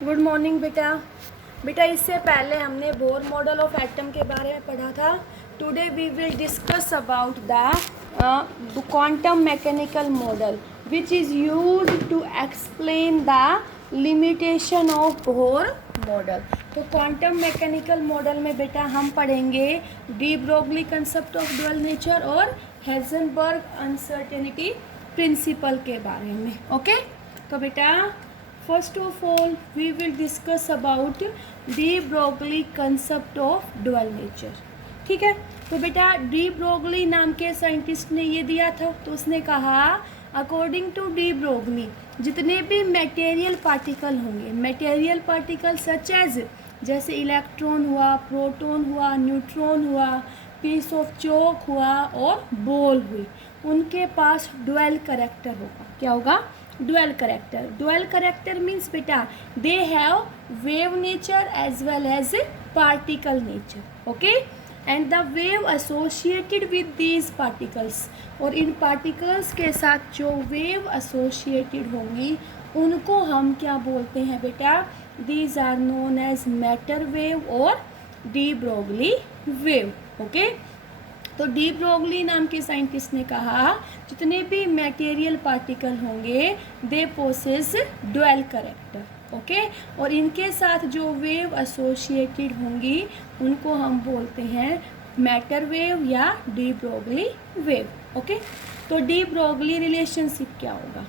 Good morning बेटा। बेटा इससे पहले हमने बोर मॉडल ऑफ एटम के बारे में पढ़ा था। Today we will discuss about the quantum mechanical model which is used to explain the limitation of Bohr model. तो क्वांटम मैकेनिकल मॉडल में बेटा हम पढ़ेंगे de Broglie concept of dual nature और हेज़नबर्ग अनसर्टेनिटी प्रिंसिपल के बारे में। Okay तो बेटा first of all we will discuss about de Broglie concept of dual nature. ठीक है, तो बेटा डी ब्रोगली नाम के साइंटिस्ट ने ये दिया था, तो उसने कहा अकॉर्डिंग टू डी ब्रोगली जितने भी मटेरियल पार्टिकल होंगे, मटेरियल पार्टिकल सच एज जैसे इलेक्ट्रॉन हुआ, प्रोटॉन हुआ, न्यूट्रॉन हुआ, पीस ऑफ चॉक हुआ और बॉल हुई, उनके पास ड्यूअल कैरेक्टर होगा। क्या होगा? Dual character. Dual character means बेटा they have wave nature as well as particle nature. Okay, and the wave associated with these particles, और इन पार्टिकल्स के साथ जो वेव एसोसिएटेड होंगी उनको हम क्या बोलते हैं बेटा? These are known as matter wave और डी ब्रोगली वेव। ओके, तो डी ब्रोगली नाम के साइंटिस्ट ने कहा जितने भी मटेरियल पार्टिकल होंगे दे पोसेस ड्यूअल कैरेक्टर। ओके, और इनके साथ जो वेव एसोसिएटेड होंगी उनको हम बोलते हैं मैटर वेव या डी ब्रोगली वेव। ओके, तो डी ब्रोगली रिलेशनशिप क्या होगा?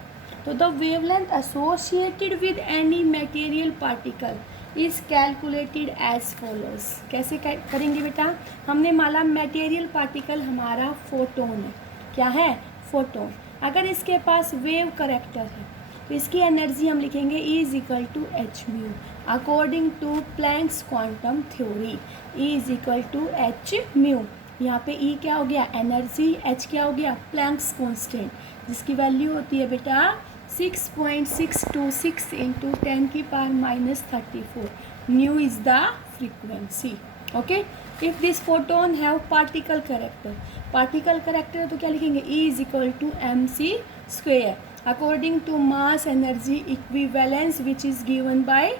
तो the wavelength associated with any material particle is calculated as follows. कैसे करेंगे बेटा? हमने माना मटेरियल पार्टिकल हमारा फोटोन है। क्या है? फोटोन। अगर इसके पास वेव करेक्टर है तो इसकी एनर्जी हम लिखेंगे E is equal to h mu according to Planck's quantum theory. E is equal to h mu. यहाँ पे E क्या हो गया? एनर्जी। H क्या हो गया? प्लैंक्स कॉन्स्टेंट, जिसकी वैल्यू होती है बेटा 6.626 इंटू 10 की power minus 34। Nu is the frequency. Okay, if this photon have particle character, particle character तो क्या लिखेंगे? E is equal to m c square according to mass energy equivalence which is given by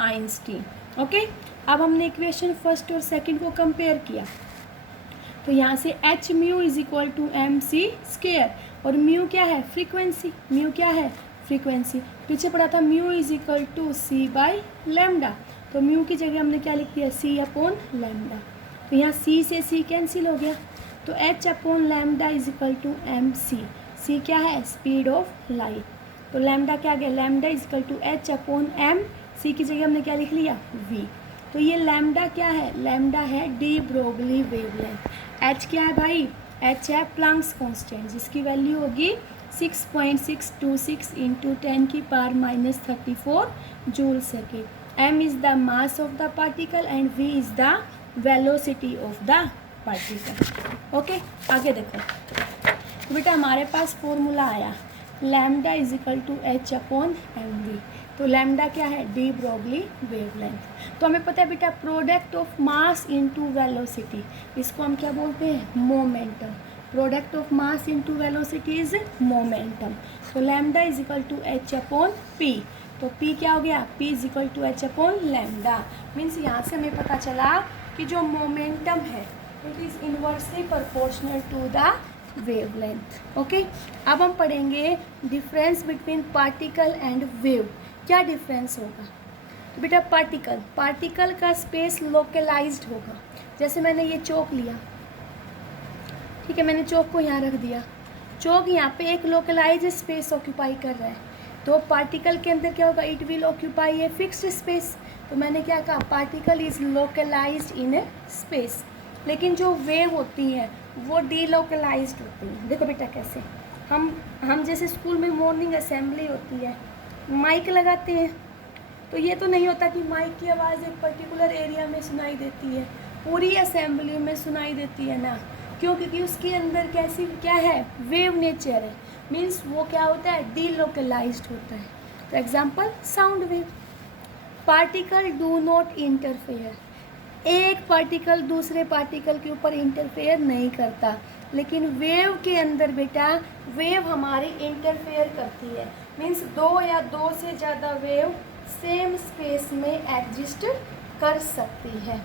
Einstein. Okay, अब हमने equation first और second को compare किया, तो यहाँ से h mu is equal to m c square, और म्यू क्या है? फ्रीक्वेंसी। म्यू क्या है? फ्रीक्वेंसी। पीछे पढ़ा था mu is equal to C by lambda, तो म्यू की जगह हमने क्या लिख दिया? सी अपॉन लैम्डा। तो यहाँ सी से सी कैंसिल हो गया, तो H upon lambda is equal to m सी। सी क्या है? Speed of light. तो लैम्डा क्या आ गया? Lambda is equal to h upon M. सी की जगह हमने क्या लिख लिया? वी। तो ये लैम्डा क्या है? लैम्डा है डी ब्रोगली वेवलेंथ। एच क्या है भाई? एच है प्लैंक्स कांस्टेंट, जिसकी वैल्यू होगी 6.626 इंटू 10 की power minus 34 joule second. M is the mass of the particle and v is the velocity of the particle. Okay, आगे देखो। तो बेटा हमारे पास फॉर्मूला आया lambda is equal to h upon m v. तो लैम्डा क्या है? De Broglie wavelength. तो हमें पता है बेटा product of mass into velocity, इसको हम क्या बोलते हैं? Momentum. Product of mass into velocity is momentum. तो lambda is equal to h upon p. तो पी क्या हो गया? P is equal to h upon lambda. Means यहाँ से हमें पता चला कि जो मोमेंटम है it is inversely proportional to the wavelength. Okay, अब हम पढ़ेंगे difference between particle and wave. क्या डिफरेंस होगा? तो बेटा पार्टिकल का स्पेस लोकलाइज्ड होगा। जैसे मैंने ये चौक लिया, ठीक है, मैंने चौक को यहाँ रख दिया, चौक यहाँ पे एक लोकलाइज स्पेस ऑक्यूपाई कर रहा है, तो पार्टिकल के अंदर क्या होगा? It will occupy a fixed space. तो मैंने क्या कहा? Particle is localized in a space. लेकिन जो वेव होती है वो डीलोकलाइज्ड होती है। देखो बेटा कैसे, हम जैसे स्कूल में मॉर्निंग असेंबली होती है, माइक लगाते हैं, तो ये तो नहीं होता कि माइक की आवाज़ एक पर्टिकुलर एरिया में सुनाई देती है, पूरी असेंबली में सुनाई देती है ना। क्यों? क्योंकि उसके अंदर कैसी क्या है? वेव नेचर है। मीन्स वो क्या होता है? डीलोकलाइज्ड होता है। For example sound wave. Particle do not interfere, एक पार्टिकल दूसरे पार्टिकल के ऊपर इंटरफेयर नहीं करता, लेकिन वेव के अंदर बेटा वेव हमारी इंटरफेयर करती है। मीन्स दो या दो से ज़्यादा वेव सेम स्पेस में एग्जिस्ट कर सकती है।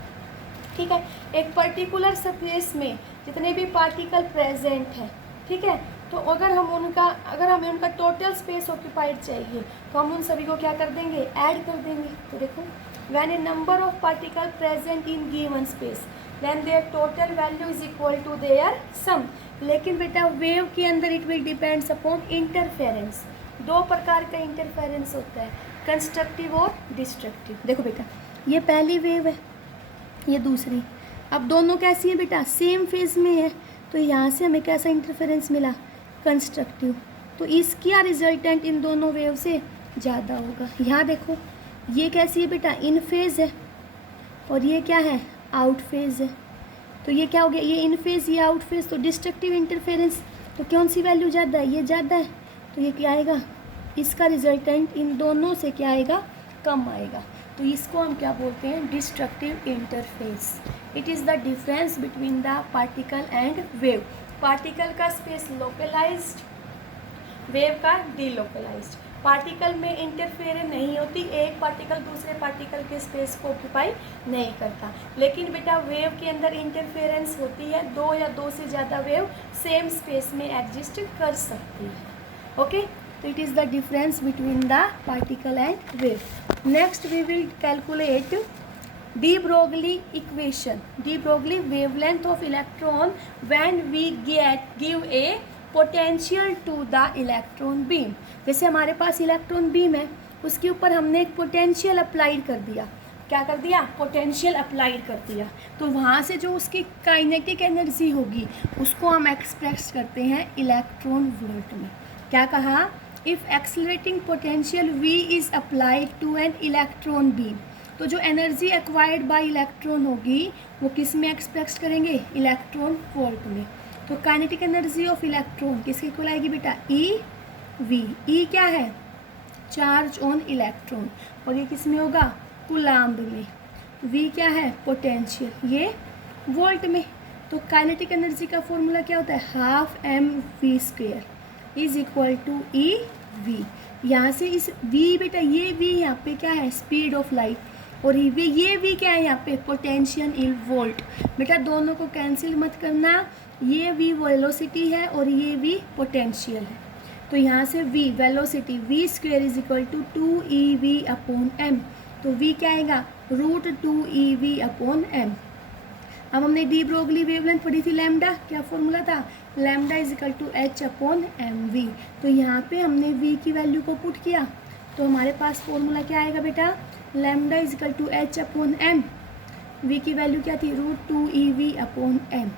ठीक है, एक पर्टिकुलर स्पेस में जितने भी पार्टिकल प्रेजेंट हैं, ठीक है, तो अगर हमें उनका टोटल स्पेस ऑक्यूपाइड चाहिए तो हम उन सभी को क्या कर देंगे, ऐड कर देंगे। तो देखो, when a number of particle present in given space then their total value is equal to their sum. लेकिन बेटा वेव के अंदर it will depends upon interference. दो प्रकार का इंटरफेरेंस होता है, कंस्ट्रक्टिव और डिस्ट्रक्टिव। देखो बेटा, ये पहली वेव है, ये दूसरी। अब दोनों कैसी हैं बेटा, सेम फेज में है, तो यहाँ से हमें कैसा इंटरफेरेंस मिला, कंस्ट्रक्टिव। तो इसका रिजल्टेंट इन दोनों वेव से ज़्यादा होगा। यहाँ देखो, ये कैसी है बेटा, इन फेज है, और ये क्या है, आउट फेज है। तो ये क्या हो गया, ये इन फेज, ये आउट फेज, तो डिस्ट्रक्टिव इंटरफेरेंस। तो कौन सी वैल्यू ज़्यादा है, ये ज़्यादा है, तो ये क्या आएगा, इसका रिजल्टेंट इन दोनों से क्या आएगा, कम आएगा। तो इसको हम क्या बोलते हैं, destructive interface. It is the difference between the particle and wave. Particle का स्पेस लोकलाइज्ड, वेव का डीलोकलाइज्ड। पार्टिकल में इंटरफेरेंस नहीं होती, एक पार्टिकल दूसरे पार्टिकल के स्पेस को ऑक्यूपाई नहीं करता। लेकिन बेटा वेव के अंदर इंटरफेरेंस होती है, दो या दो से ज़्यादा वेव सेम स्पेस में एग्जिस्ट कर सकती है। ओके, तो it is the difference between the particle and wave. Next we will calculate de Broglie equation, de Broglie wavelength of electron when we give a potential to the electron beam. जैसे हमारे पास electron beam है, उसके ऊपर हमने एक potential applied कर दिया। क्या कर दिया, पोटेंशियल अप्लाइड कर दिया। तो वहाँ से जो उसकी काइनेटिक एनर्जी होगी उसको हम एक्सप्रेस करते हैं इलेक्ट्रॉन वोल्ट में। क्या कहा, if accelerating potential V is applied to an electron beam, तो जो एनर्जी एक्वायर्ड बाय इलेक्ट्रॉन होगी वो किस में एक्सप्रेस करेंगे, इलेक्ट्रॉन वोल्ट में। तो काइनेटिक एनर्जी ऑफ इलेक्ट्रॉन किसके इक्वल आएगी बेटा, EV। E क्या है, चार्ज ऑन इलेक्ट्रॉन, और ये किस में होगा, कूलाम्ब में। V क्या है, पोटेंशियल, ये वोल्ट में। तो काइनेटिक एनर्जी का फॉर्मूला क्या होता है, half mv² is equal to EV। यहाँ से इस V बेटा, ये V यहाँ पे क्या है, स्पीड ऑफ लाइट, और ये V क्या है यहाँ पे, पोटेंशियल इन वोल्ट। बेटा दोनों को कैंसिल मत करना, ये V वेलोसिटी है और ये V पोटेंशियल है। तो यहाँ से V velocity v² is equal to 2EV/m। तो V क्या आएगा, √2EV/m। अब हमने डी ब्रोगली वेवलेंथ पढ़ी थी, लैम्डा, क्या फॉर्मूला था, lambda is equal to h/mv। तो यहाँ पे हमने v की वैल्यू को पुट किया, तो हमारे पास फॉर्मूला क्या आएगा बेटा, lambda is equal to h/m। v की वैल्यू क्या थी, √2EV/m।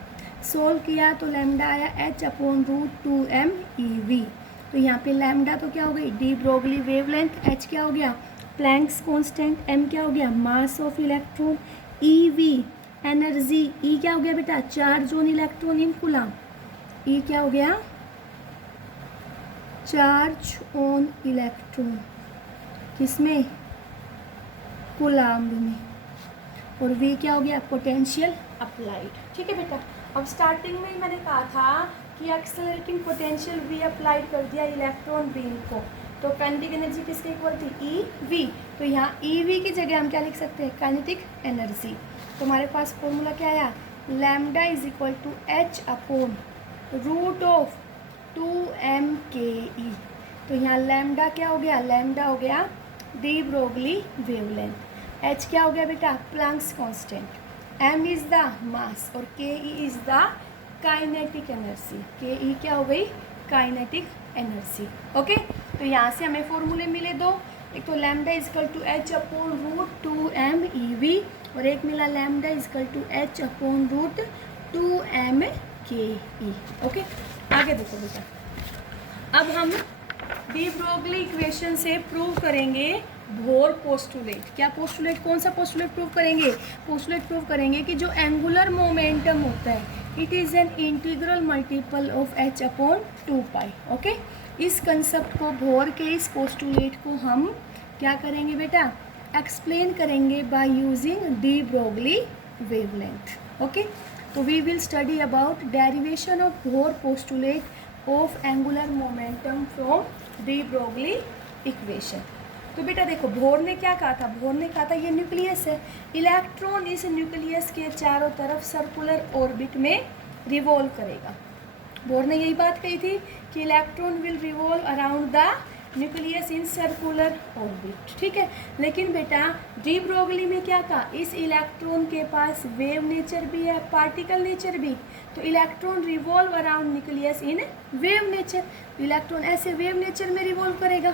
सोल्व किया तो लैम्डा आया h/√2m EV। तो यहाँ पे लैम्डा तो क्या हो गई, डी ब्रोगली वेवलेंथ, h क्या हो गया, प्लैंक्स कांस्टेंट, m क्या हो गया, mass of electron, EV energy, E क्या हो गया बेटा, charge on electron in coulomb. E क्या हो गया, चार्ज ऑन इलेक्ट्रॉन, किसमें, कूलाम्ब में। और V क्या हो गया, पोटेंशियल अप्लाइड। ठीक है बेटा, अब स्टार्टिंग में ही मैंने कहा था कि एक्सेलरेटिंग पोटेंशियल V अप्लाइड कर दिया इलेक्ट्रॉन बीम को, तो काइनेटिक एनर्जी किसके इक्वल थी, EV। तो यहाँ EV की जगह हम क्या लिख सकते हैं, काइनेटिक एनर्जी। तो हमारे पास फॉर्मूला क्या आया, lambda is equal to h/√2mke। तो यहाँ लैम्डा क्या हो गया, लैम्डा हो गया डी ब्रोगली वेवलेंथ, h क्या हो गया बेटा, Planck's constant, m is the mass और ke is the kinetic energy. ke क्या हो गई, काइनेटिक एनर्जी। ओके, तो यहाँ से हमें फॉर्मूले मिले दो, एक तो lambda is equal to h/√2m EV और एक मिला lambda is equal to h/√2mke। Okay, आगे देखो बेटा, अब हम डी ब्रोगली इक्वेशन से प्रूव करेंगे बोर पोस्टुलेट। क्या पोस्टुलेट, कौन सा पोस्टुलेट प्रूव करेंगे, पोस्टुलेट प्रूव करेंगे कि जो एंगुलर मोमेंटम होता है it is an integral multiple of h/2π। Okay, इस कंसेप्ट को, बोर के इस पोस्टुलेट को हम क्या करेंगे बेटा, एक्सप्लेन करेंगे by using de Broglie wavelength. Okay, तो we will study about derivation of Bohr postulate of angular momentum from de Broglie equation. तो तो बेटा देखो बोर ने क्या कहा था, बोर ने कहा था ये न्यूक्लियस है, इलेक्ट्रॉन इस न्यूक्लियस के चारों तरफ सर्कुलर ऑर्बिट में रिवॉल्व करेगा। बोर ने यही बात कही थी कि electron will revolve around the nucleus in circular orbit, ठीक है। लेकिन बेटा डी ब्रोगली में क्या कहा, इस इलेक्ट्रॉन के पास वेव नेचर भी है, पार्टिकल नेचर भी, तो electron revolve around nucleus in wave nature. Electron ऐसे वेव नेचर में रिवॉल्व करेगा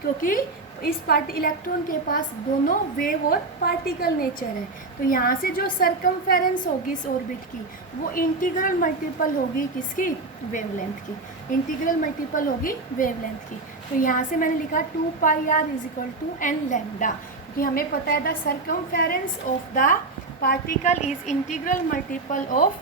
क्योंकि इस इलेक्ट्रॉन के पास दोनों वेव और पार्टिकल नेचर है। तो यहाँ से जो सरकमफेरेंस होगी इस ऑर्बिट की वो इंटीग्रल मल्टीपल होगी किसकी, वेवलेंथ की, इंटीग्रल मल्टीपल होगी वेवलेंथ की। तो यहाँ से मैंने लिखा 2 pi r is equal to n lambda, क्योंकि हमें पता है the circumference of the particle is integral multiple of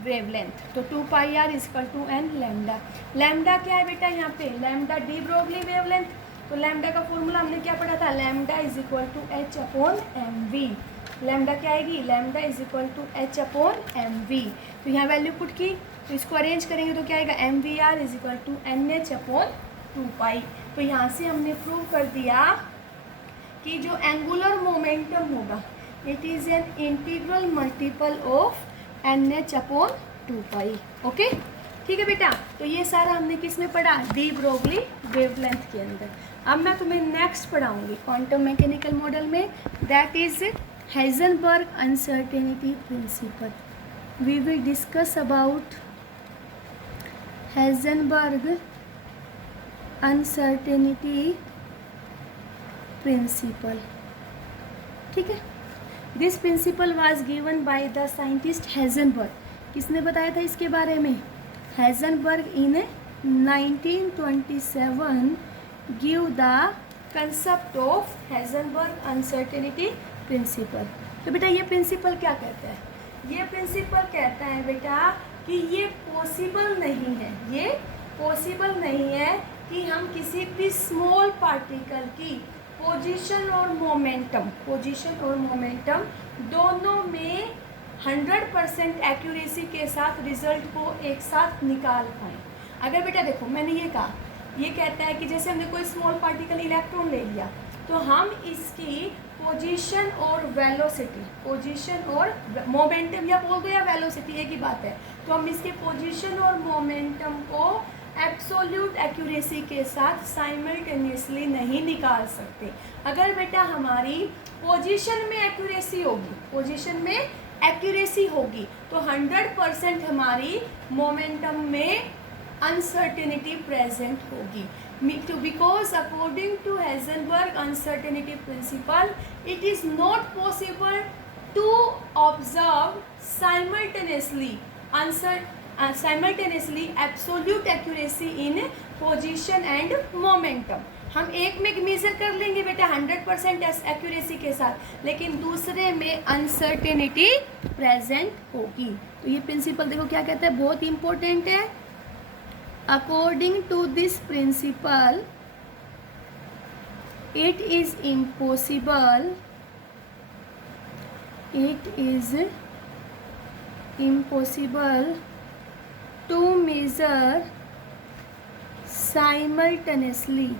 wavelength. तो 2 pi r is equal to n lambda. Lambda क्या है बेटा यहाँ पे, लैम्डा डी ब्रोगली वेवलेंथ। तो लैम्डा का फॉर्मूला हमने क्या पढ़ा था, lambda is equal to h upon m v. Lambda क्या आएगी, lambda is equal to h upon m v. तो यहाँ वैल्यू पुट की, तो इसको अरेंज करेंगे तो क्या आएगा, m v r is equal to n h upon 2 pi. तो यहाँ से हमने प्रूव कर दिया कि जो एंगुलर मोमेंटम होगा it is an integral multiple of n h upon 2 pi. Okay ठीक है बेटा, तो ये सारा हमने किस में पढ़ा, डी ब्रोगली वेवलेंथ के अंदर। अब मैं तुम्हें नेक्स्ट पढ़ाऊंगी क्वांटम मैकेनिकल मॉडल में, that is Heisenberg uncertainty principle. We will discuss about Heisenberg uncertainty principle, ठीक है। This principle was given by the scientist Heisenberg. किसने बताया था इसके बारे में, Heisenberg in 1927 give the concept of Heisenberg uncertainty principle. तो बेटा ये प्रिंसिपल क्या कहता है, ये प्रिंसिपल कहता है बेटा कि ये पॉसिबल नहीं है, ये पॉसिबल नहीं है कि हम किसी भी स्मॉल पार्टिकल की पोजीशन और मोमेंटम, पोजीशन और मोमेंटम दोनों में 100% एक्यूरेसी के साथ रिजल्ट को एक साथ निकाल पाएँ। अगर बेटा देखो मैंने ये कहा, ये कहता है कि जैसे हमने कोई स्मॉल पार्टिकल इलेक्ट्रॉन ले लिया तो हम इसकी पोजीशन और वेलोसिटी, पोजीशन और मोमेंटम या बोल दो या वेलोसिटी एक ही बात है, तो हम इसके पोजीशन और मोमेंटम को एब्सोल्यूट एक्यूरेसी के साथ साइमल्टेनियसली नहीं निकाल सकते। अगर बेटा हमारी पोजीशन में एक्यूरेसी होगी, पोजीशन में एक्यूरेसी होगी तो 100% हमारी मोमेंटम में अनसर्टेनिटी प्रेजेंट होगी। Because according to Heisenberg uncertainty principle it is not possible to observe simultaneously simultaneously absolute accuracy in position and momentum. हम एक में मेजर कर लेंगे बेटा 100% एक्यूरेसी के साथ, लेकिन दूसरे में अनसर्टेनिटी प्रेजेंट होगी। तो ये प्रिंसिपल देखो क्या कहता है, बहुत इंपॉर्टेंट है। According to this principle it is impossible, it is impossible to measure simultaneously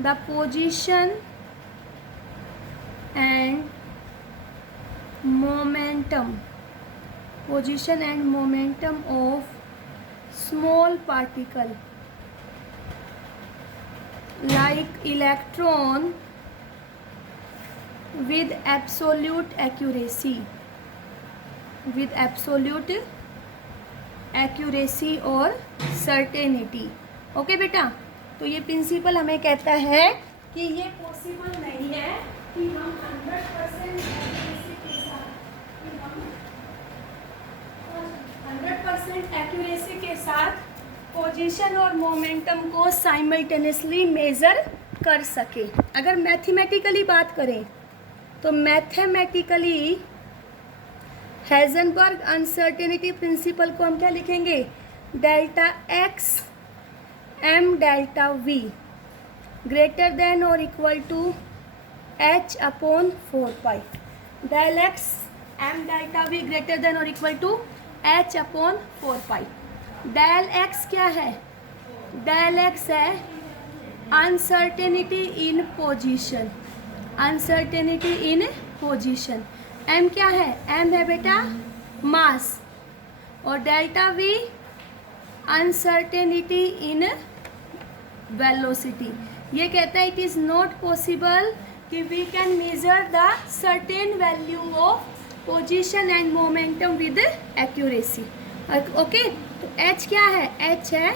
the position and momentum of small particle like electron with absolute accuracy और certainty। ओके बेटा, तो ये प्रिंसिपल हमें कहता है कि ये पॉसिबल नहीं है कि हम 100% एक्यूरेसी के साथ, 100% एक्यूरेसी के साथ पोजीशन और मोमेंटम को साइमल्टेनियसली मेज़र कर सके। अगर मैथमेटिकली बात करें तो मैथमेटिकली हाइजेनबर्ग अनसर्टेनिटी प्रिंसिपल को हम क्या लिखेंगे, delta x m delta v greater than और equal to h upon 4 pi. Del x m delta v greater than और equal to h upon 4 pi. Del x क्या है, डेल एक्स है uncertainty in position, uncertainty in position. M क्या है? M है बेटा mass, और delta v uncertainty in velocity. ये कहता है इट इज़ नॉट पॉसिबल कि we can measure the certain value of position and momentum with accuracy. Okay, तो एच क्या है? एच है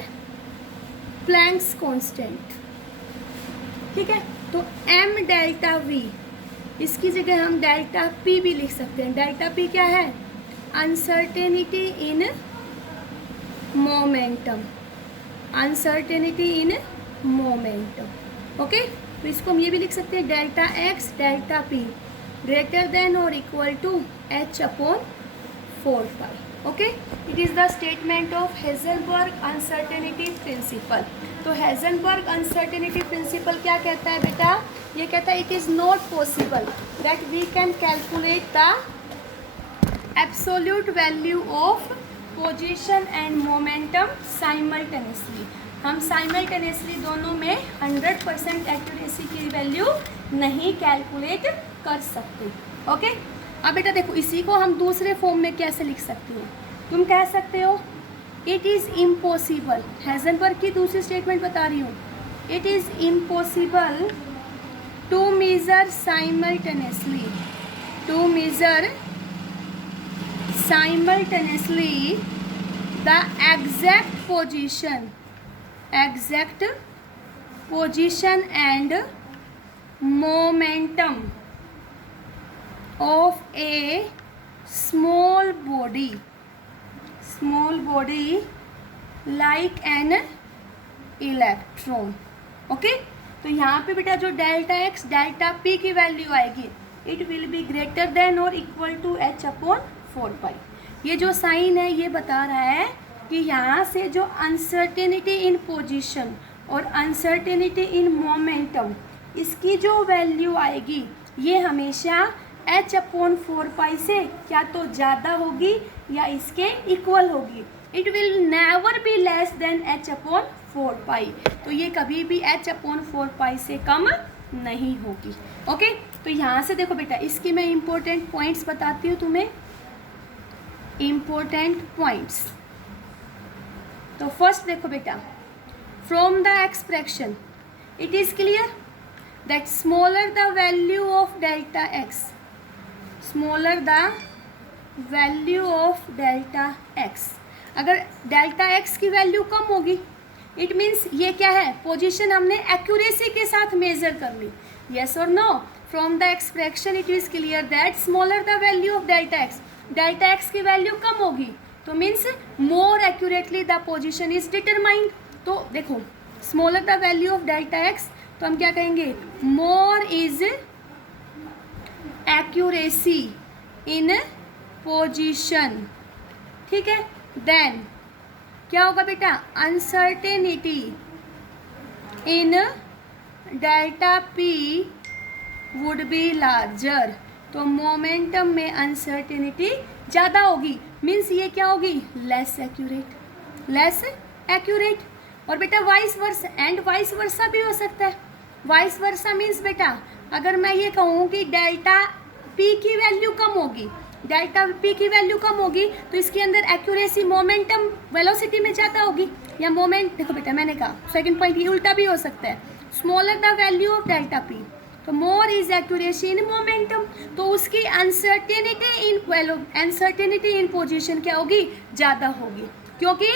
प्लैंक्स कांस्टेंट, ठीक है। तो एम डेल्टा वी, इसकी जगह हम डेल्टा पी भी लिख सकते हैं। डेल्टा पी क्या है? Uncertainty in momentum, uncertainty in momentum. Okay, तो इसको हम ये भी लिख सकते हैं delta x delta p greater than और equal to h upon 4 pi. Okay, it is the statement of Heisenberg uncertainty principle. तो हेज़नबर्ग अनसर्टेनिटी प्रिंसिपल क्या कहता है बेटा? ये कहता है it is not possible that we can calculate the absolute value of position and momentum simultaneously. हम simultaneously दोनों में 100% एक्यूरेसी की वैल्यू नहीं कैलकुलेट कर सकते। ओके, अब बेटा देखो, इसी को हम दूसरे फॉर्म में कैसे लिख सकते हैं? तुम कह सकते हो इट इज़ इम्पॉसिबल, हेज़नबर्ग की दूसरी स्टेटमेंट बता रही हूँ, it is impossible to measure simultaneously, to measure simultaneously the exact position and momentum of a small body like an electron। Okay, तो यहाँ पे बेटा जो डेल्टा एक्स डेल्टा पी की वैल्यू आएगी, it will be greater than और equal to h upon 4 पाई। ये जो साइन है ये बता रहा है कि यहाँ से जो अनसर्टेनिटी इन पोजीशन और अनसर्टेनिटी इन मोमेंटम, इसकी जो वैल्यू आएगी ये हमेशा h अपॉन 4 पाई से क्या तो ज़्यादा होगी या इसके इक्वल होगी। It will never be less than h upon 4 पाई। तो ये कभी भी h अपॉन 4 पाई से कम नहीं होगी। ओके, तो यहाँ से देखो बेटा, इसकी मैं इम्पोर्टेंट पॉइंट्स बताती हूँ तुम्हें, इम्पोर्टेंट पॉइंट्स। तो फर्स्ट देखो बेटा, from the expression it is clear that smaller the value of delta x, smaller the value of delta x, अगर डेल्टा एक्स की वैल्यू कम होगी, इट मीन्स ये क्या है? पोजीशन हमने एक्यूरेसी के साथ मेजर कर ली। येस और no? From the expression it is clear that smaller the value of delta x, delta x की वैल्यू कम होगी तो means more accurately the position is determined. तो देखो, smaller the value of delta x, तो हम क्या कहेंगे? More is accuracy in position, ठीक है। देन क्या होगा बेटा? Uncertainty in delta p would be larger, तो मोमेंटम में अनसर्टेनिटी ज़्यादा होगी, मीन्स ये क्या होगी? Less accurate, less accurate. और बेटा vice versa, and vice versa भी हो सकता है। वाइस वर्सा मीन्स बेटा अगर मैं ये कहूँ कि डेल्टा पी की वैल्यू कम होगी, डेल्टा पी की वैल्यू कम होगी तो इसके अंदर एक्यूरेसी मोमेंटम वेलोसिटी में ज़्यादा होगी, या मोमेंट, देखो बेटा मैंने कहा सेकंड पॉइंट ये उल्टा भी हो सकता है। Smaller the value of delta p, तो more is accuracy in momentum, तो उसकी अनसर्टेनिटी इन पोजीशन क्या होगी? ज़्यादा होगी, क्योंकि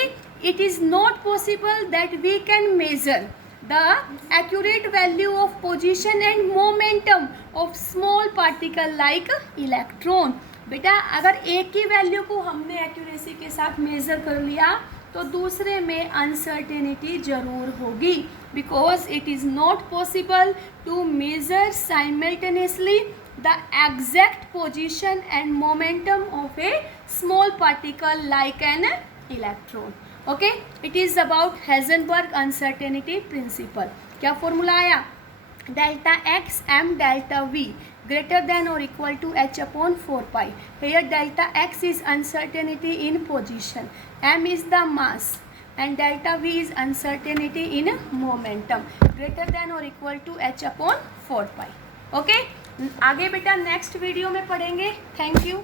it is not possible that we can measure the accurate value of position and momentum of small particle like electron. बेटा अगर एक की वैल्यू को हमने एक्यूरेसी के साथ मेजर कर लिया तो दूसरे में अनसर्टेनिटी जरूर होगी, because it is not possible to measure simultaneously the exact position and momentum of a small particle like an electron. Okay, it is about Heisenberg uncertainty principle. क्या फॉर्मूला आया? Delta x m delta v greater than or equal to h upon 4 pi. Here delta x is uncertainty in position, m is the mass and delta v is uncertainty in momentum greater than और equal to h upon 4 pi. Okay, आगे बेटा next video में पढ़ेंगे। Thank you.